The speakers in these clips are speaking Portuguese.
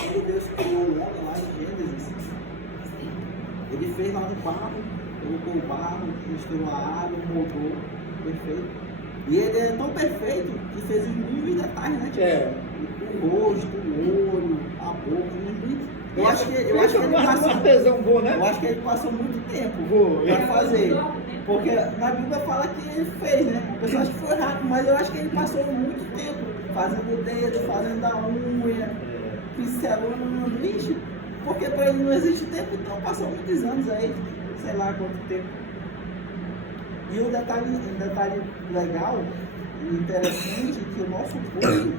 quando Deus criou o homem lá em Gênesis, ele fez lá no barro, colocou o barro, misturou a água, moldou, perfeito. E ele é tão perfeito que fez os mínimos detalhes, né? Tipo, o rosto, o olho, a boca, eu acho que ele passou, artesão bom, né? eu acho que ele passou muito tempo para fazer. Porque na Bíblia fala que ele fez, né? A pessoa acha que foi rápido, mas eu acho que ele passou muito tempo fazendo o dedo, fazendo a unha, pincelando, bicho. Porque para ele não existe tempo, então passou muitos anos aí, sei lá quanto tempo. E um detalhe legal e interessante é que o nosso corpo,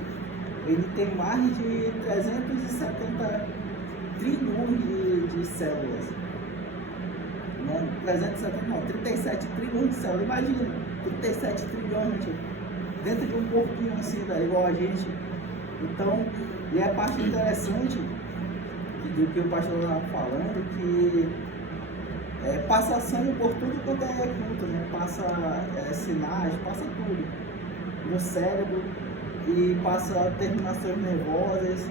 ele tem mais de 370 trilhões de células. Não, 370 não, 37 trilhões de células. Imagina, 37 trilhões, gente, dentro de um corpinho assim, igual a gente. Então, e a parte interessante do que o pastor estava falando, que passa sangue por tudo quanto é canto, né? Passa sinais, passa tudo no cérebro e passa terminações nervosas.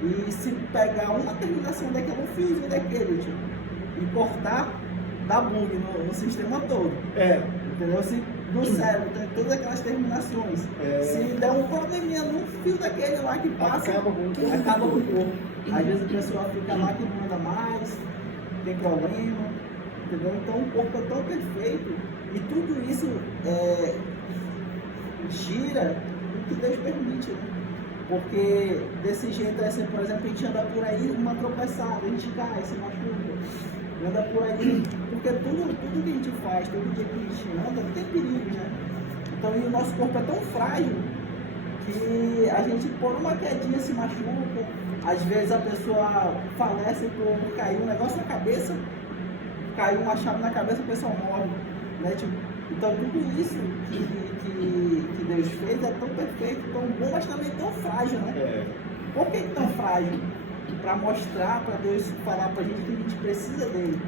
E se pegar uma terminação daquele, um fiozinho daquele, tipo, e cortar, dá bug no sistema todo. Entendeu? Se no cérebro tem todas aquelas terminações. Se der um probleminha num fio daquele lá que passa, acaba com o corpo. Às vezes a pessoa fica lá que não anda mais, tem problema, entendeu? Então o corpo é tão perfeito e tudo isso gira o que Deus permite, né? Porque desse jeito, assim, por exemplo, a gente anda por aí, uma tropeçada, a gente cai, se machuca, anda por aí, porque tudo que a gente faz, todo dia que a gente anda, tem perigo, né? Então, e o nosso corpo é tão frágil que a gente, por uma quedinha, se machuca, às vezes a pessoa falece por cair um negócio na cabeça, caiu uma chave na cabeça, a pessoa morre, né? Tipo, então, tudo isso que Deus fez é tão perfeito, tão bom, mas também tão frágil, né? Por que tão frágil? Para mostrar, para Deus falar para a gente que a gente precisa dele.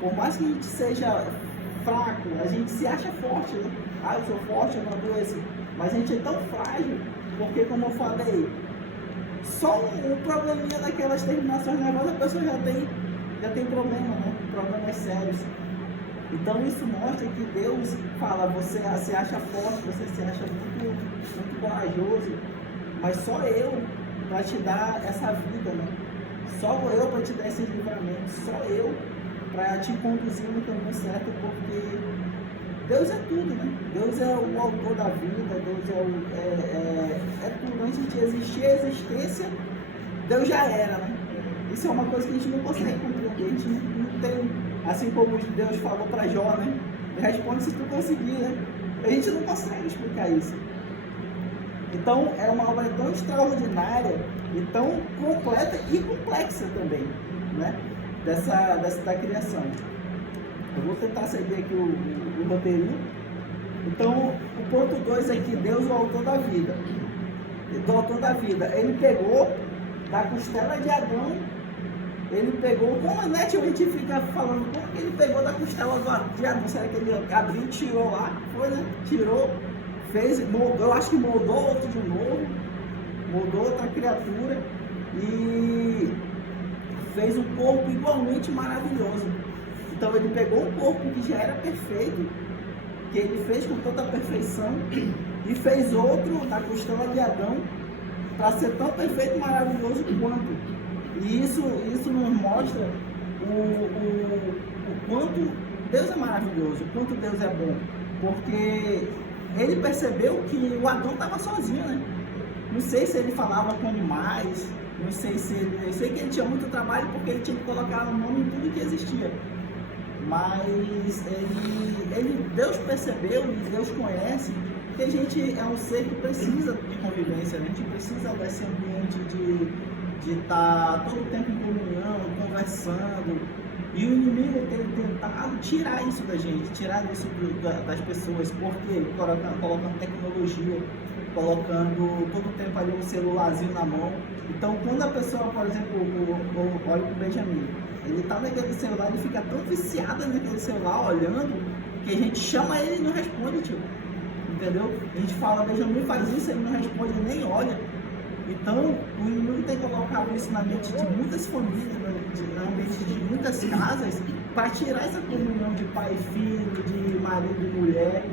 Por mais que a gente seja fraco, a gente se acha forte, né? Ah, eu sou forte, eu não adoeço. Mas a gente é tão frágil, porque, como eu falei, só um probleminha daquelas terminações nervosas, a pessoa já tem problema, né? Problemas sérios. Então isso mostra que Deus fala, você se acha forte, você se acha muito corajoso, mas só eu para te dar essa vida, né? Só eu para te dar esses livramentos, só eu para te conduzir no caminho certo, porque Deus é tudo, né? Deus é o autor da vida, Deus é tudo. Antes de existir a existência, Deus já era, né? Isso é uma coisa que a gente não consegue compreender, a gente não tem. Assim como Deus falou para Jó, né? Responde se tu conseguir, né? A gente não consegue explicar isso. Então, é uma obra tão extraordinária e tão completa e complexa também, né? Da criação. Eu vou tentar seguir aqui o roteirinho. Então, o ponto 2 é que Deus é o autor da vida. O autor da vida, ele pegou da costela de Adão. Ele pegou, como a net a gente fica falando, como que ele pegou da costela de Adão? Será que ele abriu, tirou lá? Foi, né? Tirou, fez, moldou, eu acho que moldou outro de novo, moldou outra criatura e fez um corpo igualmente maravilhoso. Então ele pegou um corpo que já era perfeito, que ele fez com toda a perfeição, e fez outro na costela de Adão para ser tão perfeito e maravilhoso quanto. E isso nos mostra o quanto Deus é maravilhoso, o quanto Deus é bom. Porque ele percebeu que o Adão estava sozinho, né? Não sei se ele falava com animais, não sei se ele... Eu sei que ele tinha muito trabalho porque ele tinha que colocar o nome em tudo que existia. Mas Deus percebeu e Deus conhece que a gente é um ser que precisa de convivência, né? A gente precisa desse ambiente de estar todo o tempo em comunhão, conversando, e o inimigo tem tentado tirar isso da gente, tirar isso das pessoas, porque colocando tecnologia, colocando todo o tempo ali um celularzinho na mão. Então, quando a pessoa, por exemplo, olha para o Benjamin, ele está naquele celular, ele fica tão viciado naquele celular, olhando, que a gente chama ele e não responde, tipo, entendeu? A gente fala, Benjamin faz isso, ele não responde, nem olha. Então, o inimigo tem colocado isso na mente de muitas famílias, na mente de muitas casas, para tirar essa comunhão de pai e filho, de marido e mulher.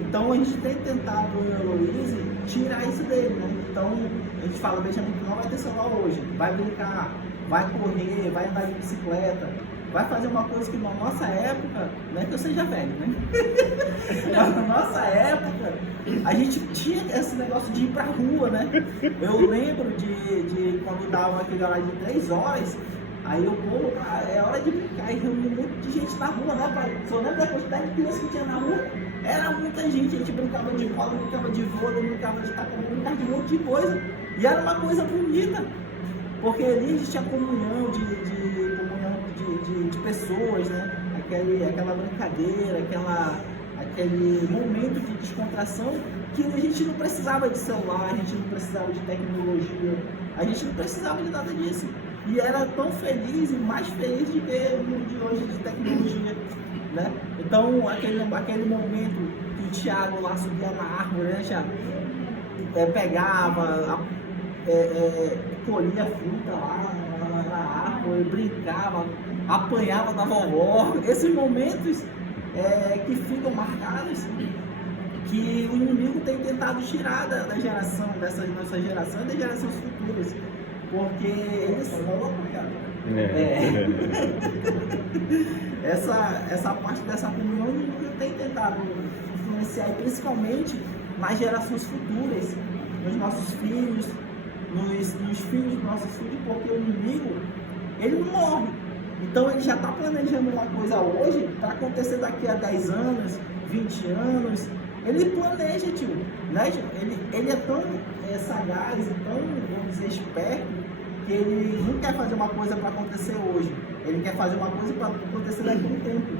Então, a gente tem tentado, eu e a Heloise, tirar isso dele, né? Então, a gente fala, Benjamin, tu não vai ter celular hoje, vai brincar, vai correr, vai andar de bicicleta, vai fazer uma coisa que na nossa época, não é que eu seja velho, né? Mas na nossa época, a gente tinha esse negócio de ir pra rua, né? Eu lembro de quando dava aquele horário de 3 horas, aí eu, pô, é hora de brincar, e reuniu um monte de gente na rua, né, pai? Só lembra da quantidade de crianças que tinha na rua? Era muita gente, a gente brincava de bola, brincava de vôlei, brincava de taco, brincava de um monte de coisa. E era uma coisa bonita, porque ali a gente tinha comunhão de pessoas, né? Aquela brincadeira, aquele momento de descontração que a gente não precisava de celular, a gente não precisava de tecnologia, a gente não precisava de nada disso. E era tão feliz e mais feliz de ver o mundo de hoje de tecnologia, né? Então, aquele momento que o Thiago lá subia na árvore, né, Thiago? Pegava, colhia fruta lá na árvore, brincava, apanhava da vovó. Esses momentos que ficam marcados, que o inimigo tem tentado tirar da geração, dessa nossa geração e das gerações futuras, porque eles essa parte dessa comunhão, o inimigo tem tentado influenciar, principalmente nas gerações futuras, nos nossos filhos, nos filhos dos nossos filhos, porque o inimigo, ele não morre. Então ele já está planejando uma coisa hoje para acontecer daqui a 10 anos, 20 anos. Ele planeja, tio, né? Ele é tão sagaz, tão, vamos dizer, esperto, que ele não quer fazer uma coisa para acontecer hoje. Ele quer fazer uma coisa para acontecer daqui a um tempo.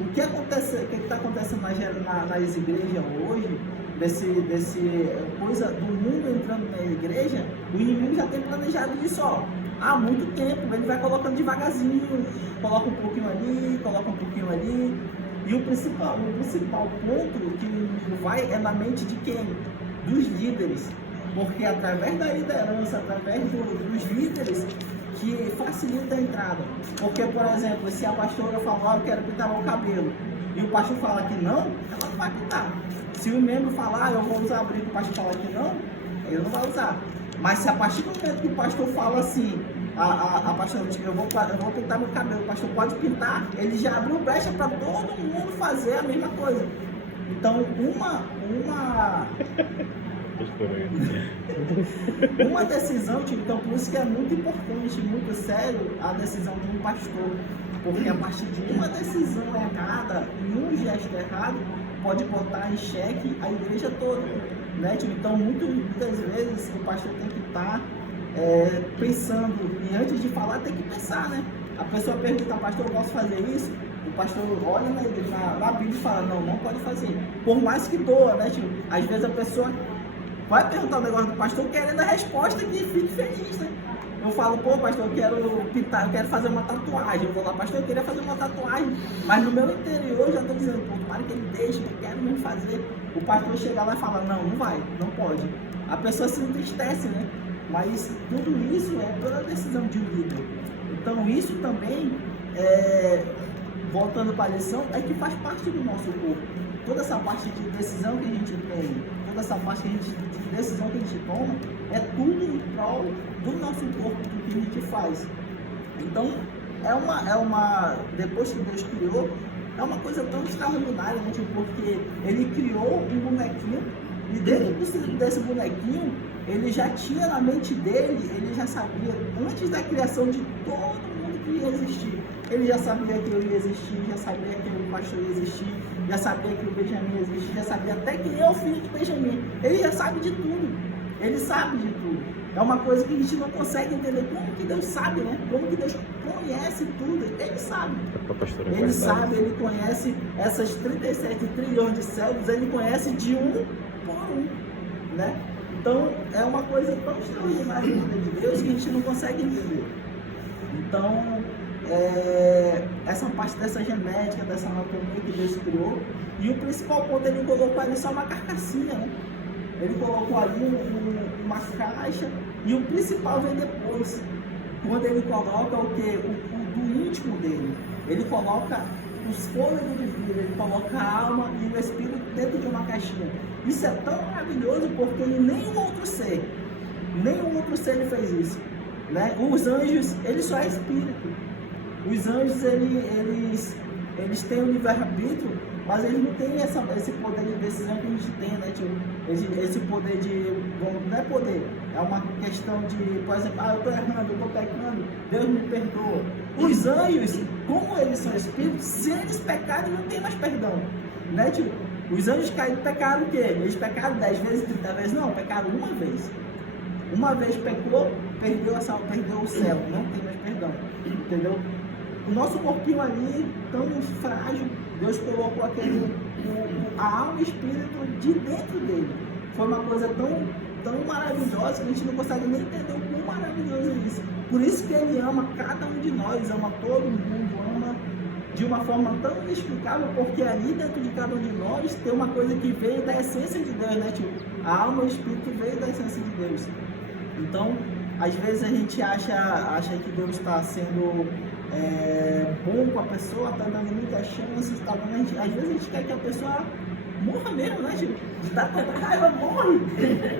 O que está acontecendo nas igrejas hoje, desse coisa do mundo entrando na igreja, o inimigo já tem planejado isso, ó, há muito tempo. Ele vai colocando devagarzinho, coloca um pouquinho ali, coloca um pouquinho ali. E o principal ponto que o inimigo vai é na mente de quem? Dos líderes. Porque através da liderança, através dos líderes, que facilita a entrada. Porque, por exemplo, se a pastora falar, eu quero pintar meu cabelo, e o pastor fala que não, ela não vai pintar. Se o membro falar, eu vou usar abrigo, o pastor falar que não, ele não vai usar. Mas se a partir do momento que o pastor fala assim, a pastora diz, eu vou pintar meu cabelo, o pastor pode pintar, ele já abriu brecha para todo mundo fazer a mesma coisa. Então, uma decisão, então por isso que é muito importante, muito sério a decisão de um pastor, porque a partir de uma decisão errada e um gesto errado pode botar em xeque a igreja toda, né? Então muitas vezes o pastor tem que estar pensando, e antes de falar tem que pensar, né? A pessoa pergunta, pastor, eu posso fazer isso? O pastor olha na Bíblia e fala, não pode fazer, por mais que doa, né, tio? Às vezes a pessoa vai perguntar o negócio do pastor querendo a resposta que fique feliz, né? Eu falo, pô, pastor, eu quero pintar, eu quero fazer uma tatuagem. Eu vou lá, pastor, eu queria fazer uma tatuagem, mas no meu interior já estou dizendo, pô, tomara que ele deixe, eu quero mesmo fazer. O pastor chega lá e fala, não vai, não pode. A pessoa se entristece, né? Mas tudo isso é pela decisão de um líder. Então isso também, voltando para a lição, é que faz parte do nosso corpo. Toda essa parte de decisão que a gente tem, toda essa parte de decisão que a gente toma, é tudo em prol do nosso corpo, do que a gente faz. Então, depois que Deus criou, é uma coisa tão extraordinária, né? Porque Ele criou um bonequinho, e dentro desse bonequinho, Ele já tinha na mente dele, Ele já sabia, antes da criação de todo mundo que ia existir, Ele já sabia que eu ia existir, já sabia que o pastor ia existir, já sabia que o Benjamin ia existir, já sabia até quem é o filho de Benjamin. Ele já sabe de tudo. Ele sabe de tudo. É uma coisa que a gente não consegue entender. Como que Deus sabe, né? Como que Deus conhece tudo? Ele sabe. Ele sabe, Ele conhece essas 37 trilhões de células, Ele conhece de um por um, né? Então, é uma coisa tão extraordinária de Deus que a gente não consegue entender. Então, essa parte dessa genética, dessa anatomia que Deus criou, e o principal ponto, Ele colocou ali só uma carcassinha, né? Ele colocou ali uma caixa E o principal vem depois, quando ele coloca o que? O do íntimo dele. Ele coloca os fôlegos de vida, ele coloca a alma e o espírito dentro de uma caixinha. Isso é tão maravilhoso porque nenhum outro ser ele fez isso. Né? Os anjos, eles só é espírito. Os anjos, eles têm o livre-arbítrio, mas eles não têm esse poder de decisão que a gente tem, né, tio? Esse poder de... Não é poder, é uma questão de, por exemplo, eu estou errando, eu estou pecando, Deus me perdoa. Os anjos, como eles são espíritos, se eles pecarem, não tem mais perdão, né, tio? Os anjos caídos pecaram o quê? Eles pecaram 10 vezes, 30 vezes? Não, pecaram uma vez. Uma vez pecou, perdeu o céu, não tem mais perdão, entendeu? O nosso corpinho ali, tão frágil, Deus colocou a alma e o espírito de dentro dele. Foi uma coisa tão maravilhosa que a gente não consegue nem entender o quão maravilhoso é isso. Por isso que ele ama cada um de nós, ama todo mundo, ama de uma forma tão inexplicável, porque ali dentro de cada um de nós tem uma coisa que veio da essência de Deus, né, tio? A alma e o espírito veio da essência de Deus. Então, às vezes a gente acha que Deus está sendo bom com a pessoa, está dando muitas chances, às vezes a gente quer que a pessoa morra mesmo, né, gente? Dá tanta raiva, morre.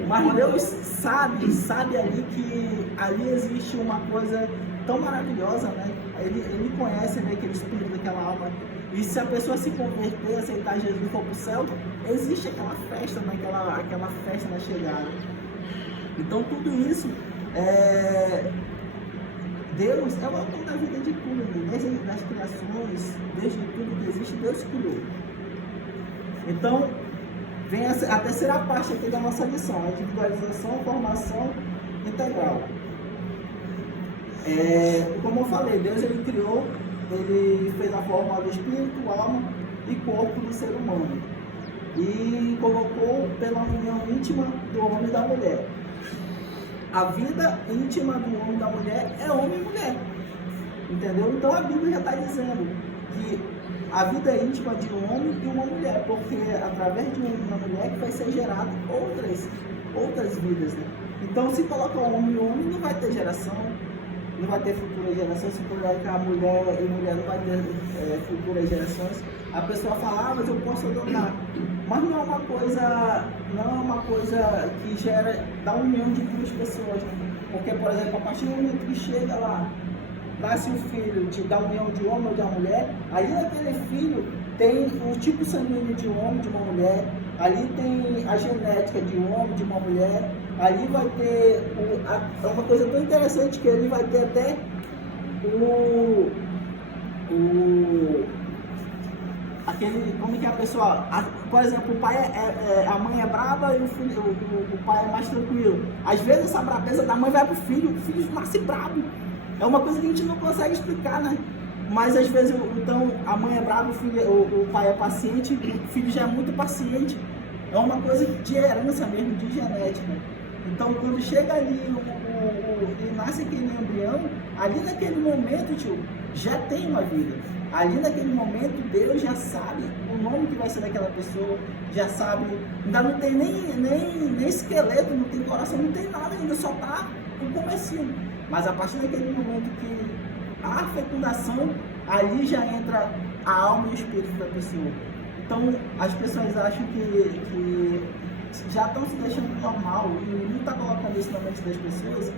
Mas Deus sabe ali que ali existe uma coisa tão maravilhosa, né? Ele conhece, né, aquele espírito daquela alma. E se a pessoa se converter, aceitar Jesus e for para o céu, existe aquela festa, né? aquela festa na chegada. Então tudo isso, Deus é o autor da vida de tudo, desde as criações, desde tudo que existe, Deus criou. Então, vem a terceira parte aqui da nossa lição, a individualização, formação integral. Como eu falei, Deus ele criou, ele fez a forma do espírito, alma e corpo do ser humano. E colocou pela união íntima do homem e da mulher. A vida íntima do homem e da mulher é homem e mulher. Entendeu? Então a Bíblia já está dizendo que a vida é íntima de um homem e uma mulher, porque através de um homem e uma mulher que vai ser gerado outras vidas. Né? Então se coloca um homem e um homem, não vai ter geração, não vai ter futura geração. Se colocar mulher e mulher, não vai ter futuras gerações. A pessoa fala, mas eu posso adotar. Mas não é uma coisa que gera da união de duas pessoas. Porque, por exemplo, a partir do momento que chega lá, nasce um filho da união de um homem ou de uma mulher, aí naquele filho tem o tipo sanguíneo de um homem e de uma mulher, ali tem a genética de um homem e de uma mulher, ali vai ter uma coisa tão interessante que ele vai ter até como que a pessoa, por exemplo, o pai a mãe é brava e o pai é mais tranquilo. Às vezes essa brabeza da mãe vai pro filho, o filho nasce bravo. É uma coisa que a gente não consegue explicar, né? Mas às vezes, então, a mãe é brava, o pai é paciente, o filho já é muito paciente. É uma coisa de herança mesmo, de genética. Então, quando chega ali e nasce aquele embrião, ali naquele momento, tio, já tem uma vida. Ali naquele momento, Deus já sabe o nome que vai ser daquela pessoa, já sabe, ainda não tem nem esqueleto, não tem coração, não tem nada ainda, só está o comecinho. Mas a partir daquele momento que a fecundação, ali já entra a alma e o espírito da pessoa. Então, as pessoas acham que já estão se deixando normal e não está colocando isso na mente das pessoas,